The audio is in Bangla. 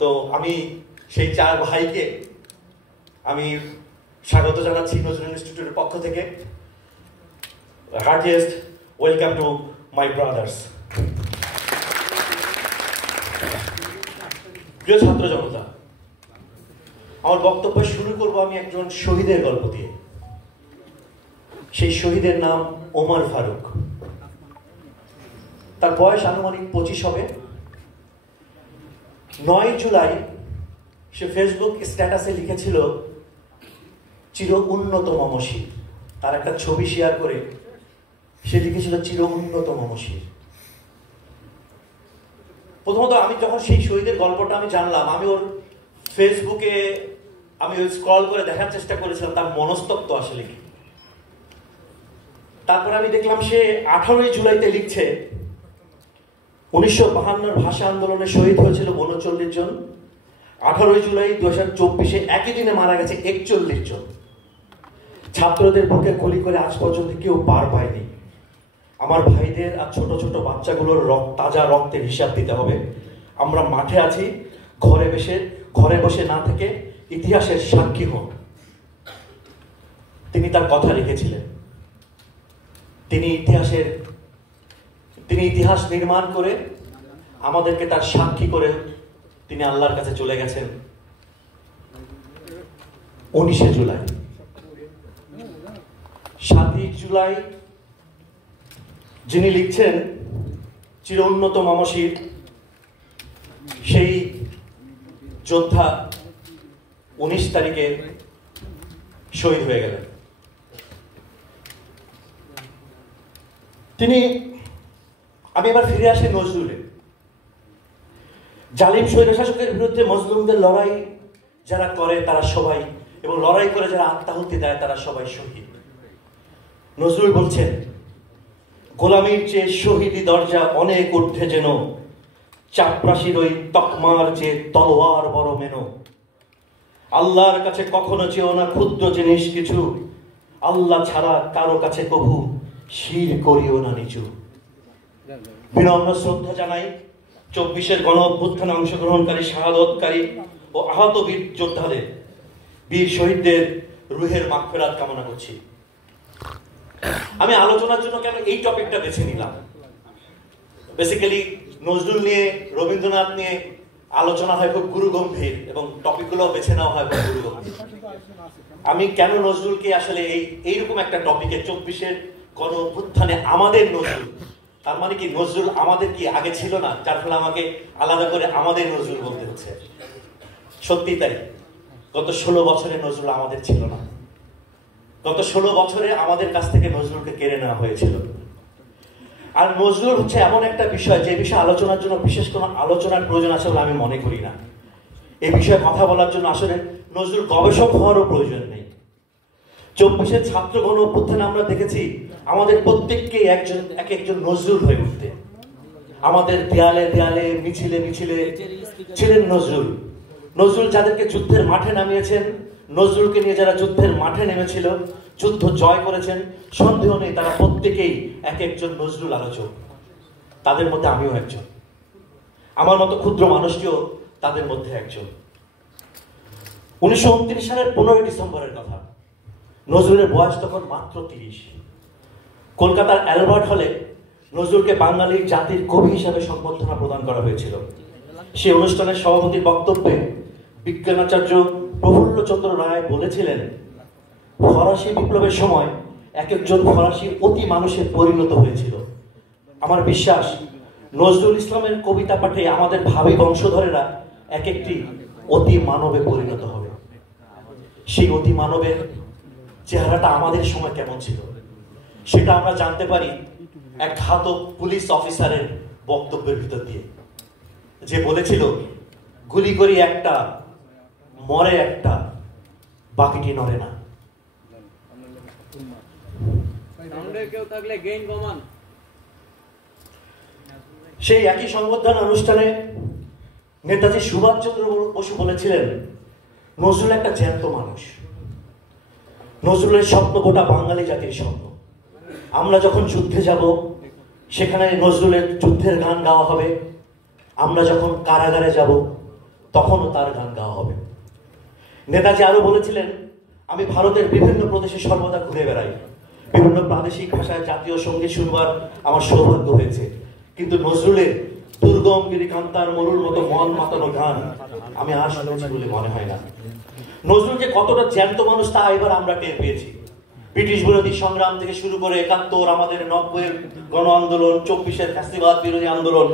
তো আমি সেই 4 ভাইকে আমি স্বাগত জানাচ্ছি নজরুল ইনস্টিটিউটের পক্ষ থেকে। Heartiest welcome to my brothers. প্রিয় ছাত্র জনতা, আমার বক্তব্য শুরু করব আমি একজন শহীদের গল্প দিয়ে। সেই শহীদের নাম ওমর ফারুক। তার বয়স আনুমানিক 25 হবে। 9 জুলাই সে ফেসবুক স্ট্যাটাসে লিখেছিল চির উন্নত মমশির। তার একটা ছবি শেয়ার করে সে লিখেছিল চির উন্নত মমশির। প্রথমত আমি যখন সেই শহীদের গল্পটা আমি জানলাম, আমি ওর ফেসবুকে আমি স্ক্রল করে দেখার চেষ্টা করেছিলাম তার মনস্তত্ত্ব আসলে কি। তারপর আমি দেখলাম সে 18 জুলাইতে লিখছে 1952 ভাষা আন্দোলনে শহীদ হয়েছিল 39 জন। 18 জুলাই 2024 একই দিনে মারা গেছে 41 জন। ছাত্রদের বুকে গুলি করে আজ পর্যন্ত কেউ পার পায়নি। আমার ভাইদের আর ছোট ছোট বাচ্চাগুলোর তাজা রক্তের হিসাব দিতে হবে। আমরা মাঠে আছি, ঘরে বসে না থেকে ইতিহাসের সাক্ষী হন। তিনি তার কথা রেখেছিলেন। তিনি ইতিহাস নির্মাণ করে আমাদেরকে তার সাক্ষী করে তিনি আল্লাহর কাছে চলে গেছেন 19 জুলাই। 7 জুলাই যিনি লিখছেন চির উন্নত মমশির, সেই যোদ্ধা 19 তারিখে শহীদ হয়ে গেলেন। আমি এবার ফিরে আসি নজরুলে। জালিম স্বৈরশাসকের বিরুদ্ধে মজলুমদের লড়াই যারা করে তারা সবাই, এবং লড়াই করে যারা আত্মাহুতি দেয় তারা সবাই শহীদ। নজরুল বলছেন গোলামীর চেয়ে শহীদি দরজা অনেক ঊর্ধ্বে যেন, চাপরাশির ওই তকমার চেয়ে তলোয়ার বড় মেন। আল্লাহর কাছে কখনো চেয়েও না ক্ষুদ্র জিনিস কিছু, আল্লাহ ছাড়া কারো কাছে কভু শির করিও না নিচু। বিনম্র শ্রদ্ধা জানাই 24 গণ অভ্যুত্থানে অংশগ্রহণকারী, শাহাদতকারী ও আহত বীর যোদ্ধাদের, বীর শহীদদের রুহের মাগফিরাত কামনা করছি। আমি আলোচনার জন্য কেন এই টপিকটা বেছে নিলাম? বেসিক্যালি নজরুল নিয়ে, রবীন্দ্রনাথ নিয়ে আলোচনা হয় খুব গুরুগম্ভীর, এবং টপিকগুলো বেছে নেওয়া হয় খুব গুরুগম্ভীর। আমি কেন নজরুলকে আসলে এইরকম একটা টপিকে 24 গণ অভ্যুত্থানে আমাদের নজরুল, তার মানে কি নজরুল আমাদের কি আগে ছিল না, যার ফলে আমাকে আলাদা করে আমাদের নজরুল বলতে হচ্ছে? সত্যি তাই। গত 16 বছরে নজরুল আমাদের ছিল না। গত 16 বছরে আমাদের কাছ থেকে নজরুলকে কেড়ে নেওয়া হয়েছিল। আর নজরুল হচ্ছে এমন একটা বিষয় যে বিষয়ে আলোচনার জন্য বিশেষ কোনো আলোচনার প্রয়োজন আছে বলে আমি মনে করি না। এই বিষয়ে কথা বলার জন্য আসলে নজরুল গবেষক হওয়ারও প্রয়োজন নেই। 24 ছাত্র গণ অভ্যুত্থানে আমরা দেখেছি আমাদের প্রত্যেককেই এক একজন নজরুল হয়ে উঠতে। আমাদের দেয়ালে দেয়ালে, মিছিলে মিছিলে ছিলেন নজরুল। নজরুল যাদেরকে যুদ্ধের মাঠে নামিয়েছেন, নজরুলকে নিয়ে যারা যুদ্ধের মাঠে নেমেছিল, যুদ্ধ জয় করেছেন, সন্দেহ নেই তারা প্রত্যেকেই এক একজন নজরুল আলোচক। তাদের মধ্যে আমিও একজন। আমার মতো ক্ষুদ্র মানুষটিও তাদের মধ্যে একজন। 1929 সালের 15 ডিসেম্বরের কথা। নজরুলের বয়স তখন মাত্র 30। কলকাতার অ্যালবার্ট হলে নজরুলকে বাঙালির জাতির কবি হিসাবে সম্বর্ধনা প্রদান করা হয়েছিল। সেই অনুষ্ঠানের সভাপতির বক্তব্যে বিজ্ঞানাচার্য প্রফুল্লচন্দ্র রায় বলেছিলেন, ফরাসি বিপ্লবের সময় এক একজন ফরাসি অতি মানুষে পরিণত হয়েছিল। আমার বিশ্বাস নজরুল ইসলামের কবিতা পাঠে আমাদের ভাবী বংশধরেরা এক একটি অতি মানবে পরিণত হবে। সেই অতি মানবের চেহারাটা আমাদের সময় কেমন ছিল সেটা আমরা জানতে পারি এক ঘাতক পুলিশ অফিসারের বক্তব্যের ভিতর দিয়ে, যে বলেছিল গুলি করি একটা, মরে একটা, বাকিটি নড়ে না। সেই একই সংবর্ধনা অনুষ্ঠানে নেতাজি সুভাষচন্দ্র বসু বলেছিলেন নজরুল একটা জ্যান্ত মানুষ। নজরুলের স্বপ্ন গোটা বাঙালি জাতির স্বপ্ন। আমরা যখন যুদ্ধে যাব সেখানে নজরুলের যুদ্ধের গান গাওয়া হবে। আমরা যখন কারাগারে যাব তখনও তার গান গাওয়া হবে। নেতাজি আরো বলেছিলেন, আমি ভারতের বিভিন্ন প্রদেশে সর্বদা ঘুরে বেড়াই, বিভিন্ন প্রাদেশিক ভাষায় জাতীয় সঙ্গীত শুনবার আমার সৌভাগ্য হয়েছে, কিন্তু নজরুলের দুর্গম গিরিকান্তার মরুর মতো মন মাতানো গান আমি আর শুনেছি বলে মনে হয় না। নজরুল যে কতটা জ্যান্ত মানুষ তা এবার আমরা টের পেয়েছি। ব্রিটিশ বিরোধী সংগ্রাম থেকে শুরু করে ৭১, আমাদের ৯০-এর গণ আন্দোলন, ২৪-এর ফ্যাসিবাদ বিরোধী আন্দোলন,